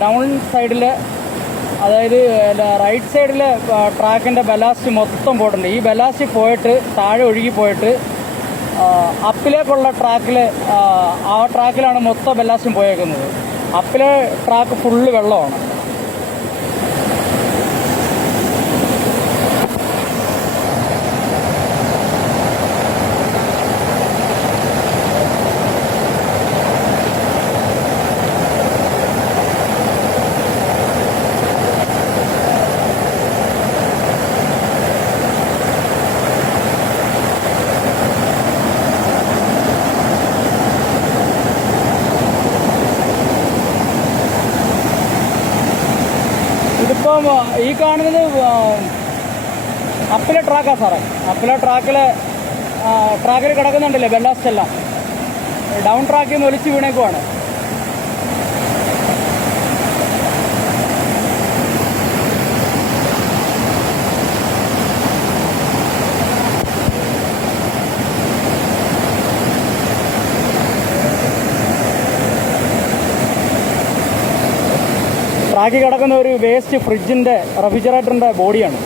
Down സൈഡിൽ, അതായത് right സൈഡിലെ ട്രാക്കിൻ്റെ ബലാസ്റ്റ് മൊത്തം പോയിട്ടുണ്ട്. ഈ ബലാസ്റ്റ് പോയിട്ട് താഴെ ഒഴുകി പോയിട്ട് അപ്പിലേക്കുള്ള ട്രാക്കിൽ, ആ ട്രാക്കിലാണ് മൊത്തം ബലാസ്റ്റും പോയേക്കുന്നത്. അപ്പിലെ ട്രാക്ക് ഫുള്ള് വെള്ളമാണ്. ഇതിപ്പം ഈ കാണുന്നത് അപ്പിലെ ട്രാക്കാണ് സാറേ. അപ്പിലെ ട്രാക്കിൽ കിടക്കുന്നുണ്ടല്ലേ ബെല്ലാസ്റ്റ് എല്ലാം. ഡൗൺ ട്രാക്കിൽ നിന്ന് ഒലിച്ച് വീണേക്കുവാണ്. ട്രാക്കിൽ കിടക്കുന്ന ഒരു വേസ്റ്റ് ഫ്രിഡ്ജിൻ്റെ റെഫ്രിജറേറ്ററിൻ്റെ ബോഡിയാണ്.